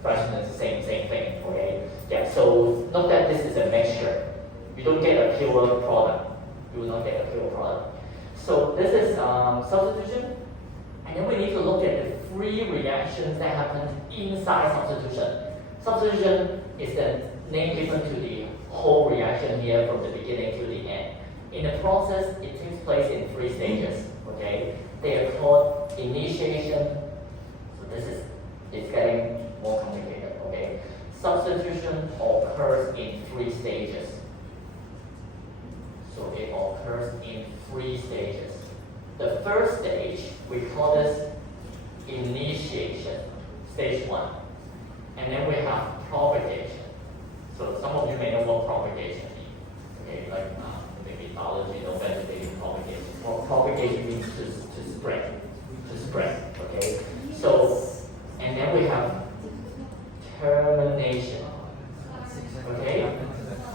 Fractional is the same thing, okay? Yeah, so note that this is a mixture. You don't get a pure product. You will not get a pure product. So this is substitution. And then we need to look at the 3 reactions that happen inside substitution. Substitution is the name given to the whole reaction here from the beginning to the end. In the process, it takes place in 3 stages, okay? They are called initiation. So this is, it's getting more complicated, okay? Substitution occurs in 3 stages. So it occurs in 3 stages. The first stage, we call this initiation, stage 1. And then we have propagation. So some of you may know what propagation means. Okay, like maybe biology, no vegetative propagation. Well, propagation means to spread. To spread. Okay. So, and then we have termination. Okay?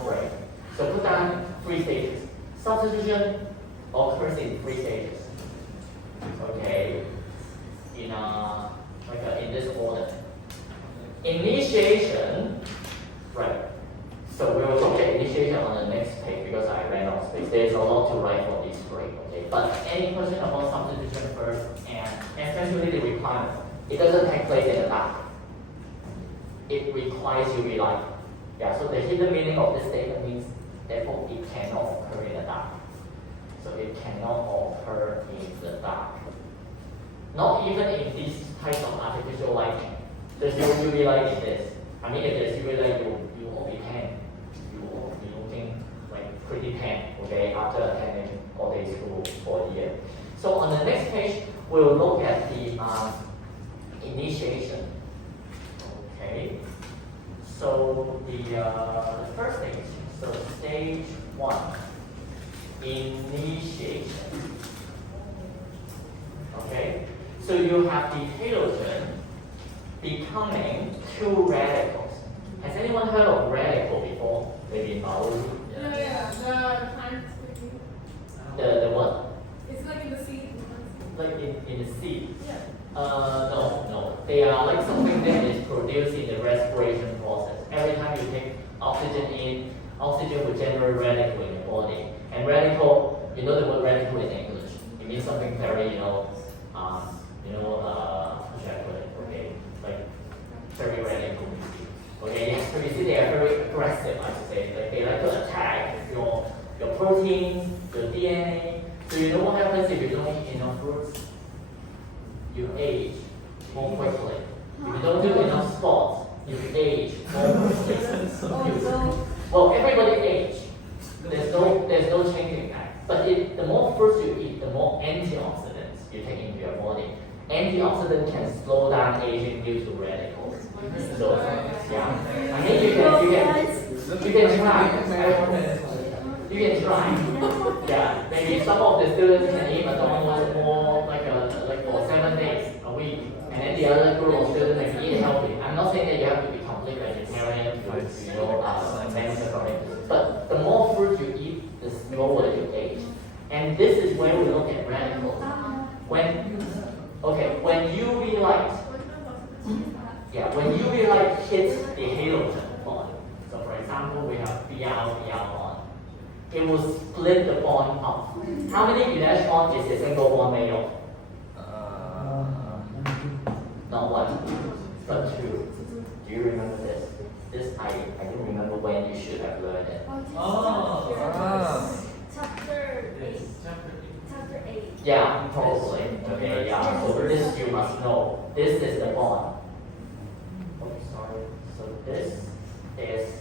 Right. So put down 3 stages. Substitution occurs in 3 stages. Okay. In this order. Initiation, right. So we will look at initiation on the next page because I ran out of space. There's a lot to write for these 3, okay? But any question about substitution first, and essentially the requirement. It doesn't take place in the dark. It requires UV light. Yeah, so the hidden meaning of this statement means therefore it cannot occur in the dark. even in these types of artificial lighting. There's no UV light in this. I mean, if there's UV light, you won't be tan. You won't be looking like pretty tan, okay, after attending all day school for a year. So on the next page, we'll look at the initiation. Okay. So the first stage, so stage 1, initiation. Okay. So you have the halogen becoming 2 radicals. Has anyone heard of radical before? Maybe in biology? Yeah, the plant. The what? It's like in the seed. Like in the seed? Yeah. No. They are like something that is produced in the respiration process. Every time you take oxygen in, oxygen will generate radical in your body. And radical, you know the word radical in English. It means something very, how should I put it? Okay, like very radical. Okay, yes, so you see they are very aggressive, I should say. Like they like to attack your protein, your DNA. So you know what happens if you don't eat enough fruits? You age more quickly. If you don't do enough sports, you age more quickly. Well, everybody age. There's no changing that. But the more fruits you eat, the more antioxidants you take into your body. Antioxidant can slow down aging due to radicals. So yeah, I mean you can try. You can try. Yeah, maybe some of the students can eat McDonald's more like for 7 days a week, and then the other group of students can eat healthy. I'm not saying that you have to be complete vegetarian to maintain something, but the more fruit you eat, the slower you age. And this is where we look at radicals. When UV light, when UV light hits the halogen bond. So for example, we have Br bond. It will split the bond up. How many electrons is a single bond made of? Not 1, but 2. Do you remember this? I don't remember when you should have learned it. Chapter 8. Yeah, probably. Okay, yeah. So this you must know. This is the bond. Oh, sorry. So this is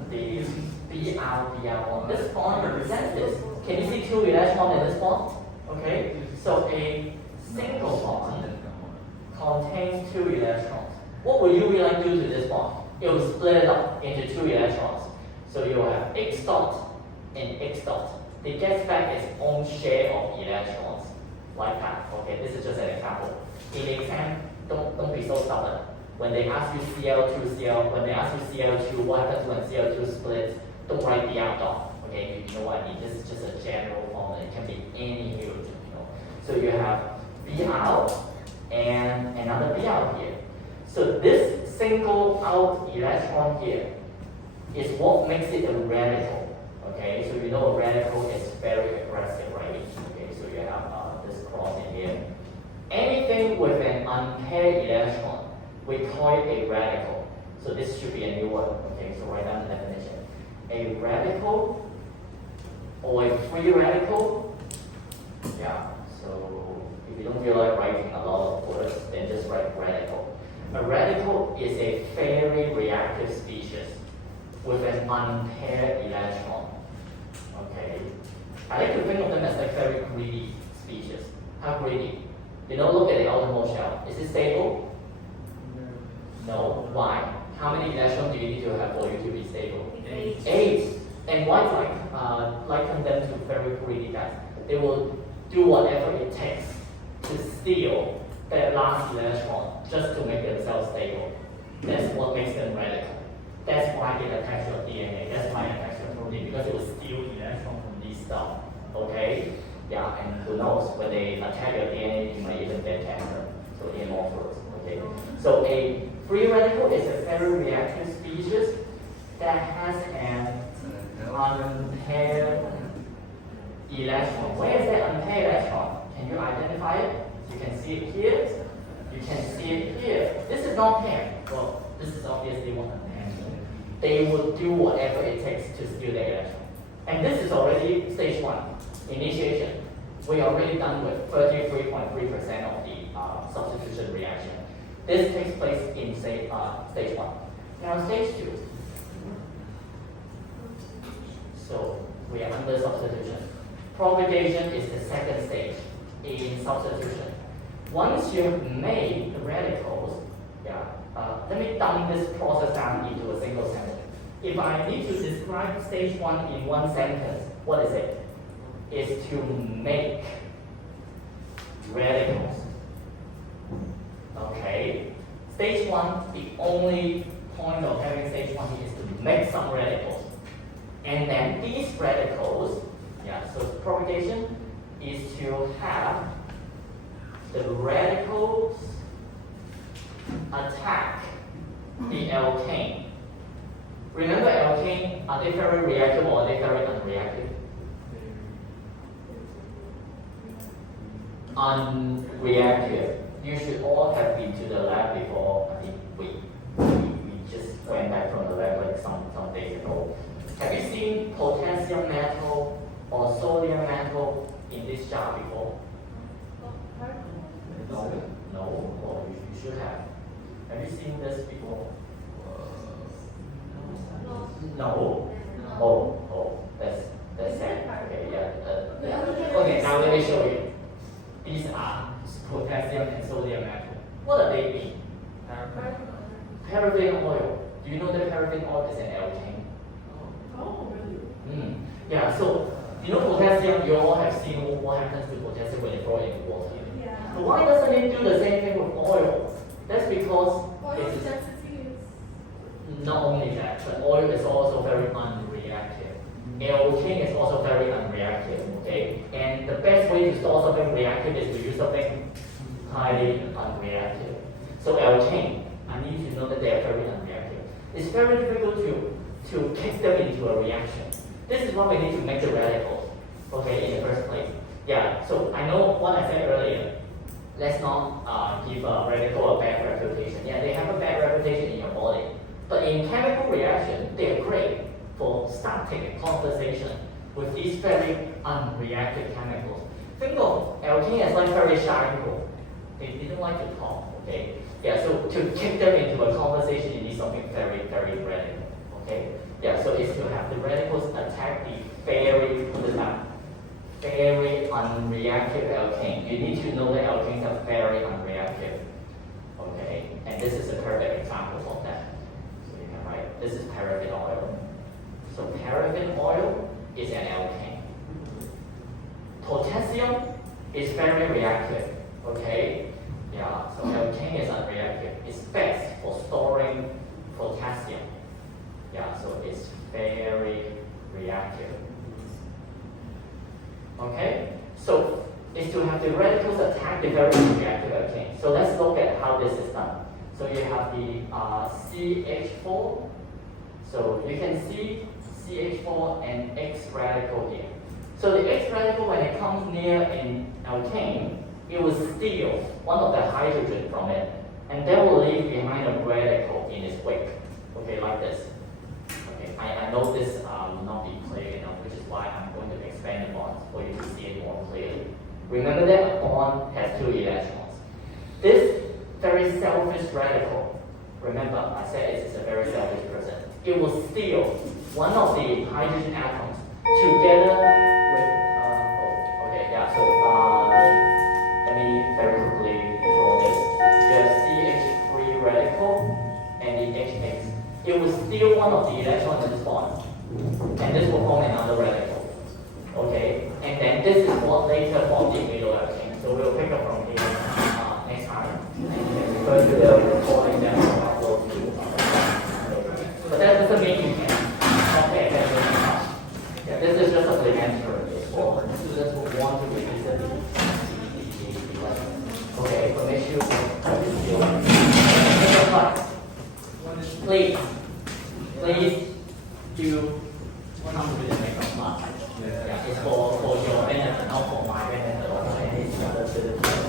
the Br bond. This bond represents this. Can you see 2 electrons in this bond? Okay. So a single bond contains 2 electrons. What will UV light do to this bond? It will split it up into 2 electrons. So you will have X dot and X dot. It gets back its own share of electrons, like that. Okay, this is just an example. In the exam, don't be so stubborn. When they ask you when they ask you Cl2, what happens when Cl2 splits? Don't write Br dot. Okay, you know what I mean. This is just a general formula. It can be any halogen. So you have Br and another Br here. So this single out electron here is what makes it a radical. Okay, so you know a radical is very aggressive, right? Okay, so you have this cross in here. Anything with an unpaired electron, we call it a radical. So this should be a new word. Okay, so write down the definition. A radical or a free radical. Yeah, so if you don't feel like writing a lot of words, then just write radical. A radical is a very reactive species with an unpaired electron. Okay, I like to think of them as like very greedy species. How greedy? Look at the outermost shell. Is it stable? No. Why? How many electrons do you need to have for you to be stable? 8. And why liken them to very greedy guys? They will do whatever it takes to steal that last electron just to make themselves stable. That's what makes them radical. That's why it attacks your DNA. That's why it attacks your protein, because it will steal electrons from these stuff. Okay? Yeah, and who knows, when they attack your DNA, you might even get cancer. So amorphous. Okay? So a free radical is a very reactive species that has an unpaired electron. Where is that unpaired electron? Can you identify it? You can see it here. You can see it here. This is not paired. Well, this is obviously one unpaired. They will do whatever it takes to steal the electron. And this is already stage 1, initiation. We are already done with 33.3% of the substitution reaction. This takes place in stage 1. Now stage 2. So we are under substitution. Propagation is the second stage in substitution. Once you have made the radicals, let me dump this process down into a single sentence. If I need to describe stage 1 in one sentence, what is it? It's to make radicals. Okay. Stage 1, the only point of having stage 1 is to make some radicals. And then these radicals, so propagation is to have the radicals attack the alkane. Remember alkane, are they very reactive or are they very unreactive? Unreactive. You should all have been to the lab before. I think we just went back from the lab like some days ago. Have you seen potassium metal or sodium metal in this jar before? No. Oh, you should have. Have you seen this before? No. Oh, that's sad. Okay, Okay, now let me show you. These are potassium and sodium metal. What do they mean? Paraffin oil. Do you know that paraffin oil is an alkane? Oh, really? Yeah, so you know potassium, you all have seen what happens to potassium when you throw it in water. Yeah. So why doesn't it do the same thing with oil? That's because Oil it's density is. not only that, but oil is also very unreactive. Alkane is also very unreactive, okay? And the best way to store something reactive is to use something highly unreactive. So alkane, I need to know that they are very unreactive. It's very difficult to kick them into a reaction. This is why we need to make the radicals, okay, in the first place. Yeah, so I know what I said earlier. Let's not give a radical a bad reputation. Yeah, they have a bad reputation in your body. But in chemical reaction, they are great for starting a conversation with these very unreactive chemicals. Think of alkane as like very shy people. They didn't like to talk, okay? Yeah, so to kick them into a conversation, you need something very, very radical, okay? Yeah, so it's to have the radicals attack the very unreactive alkane. You need to know that alkanes are very unreactive, okay? And this is a perfect example of that. So you can write, this is paraffin oil. So paraffin oil is an alkane. Potassium is very reactive, okay? Yeah, so alkane is unreactive. It's best for storing potassium. Yeah, so it's very reactive. Okay? So it's to have the radicals attack the very reactive alkane. So let's look at how this is done. So you have the CH4. So you can see CH4 and X radical here. So the X radical, when it comes near an alkane, it will steal one of the hydrogen from it, and that will leave behind a radical in its wake. Okay, like this. Okay, I know this will not be clear enough, which is why I'm going to expand the bonds for you to see it more clearly. Remember that a bond has 2 electrons. This very selfish radical, remember I said it's a very selfish person, it will steal one of the hydrogen atoms together with, let me very quickly draw this. You have CH3 radical and the HX. It will steal one of the electrons in this bond, and this will form another radical. Okay, and then this is what later formed the middle alkane. So we'll pick up from here next time. And refer to the recording that we'll upload to. But that doesn't mean you can not pay attention to much. Yeah, this is just a supplementary for students who want to revisit the lesson. Okay, so make sure please do come to the next class. Yeah, it's for your benefit, not for my benefit or any other students.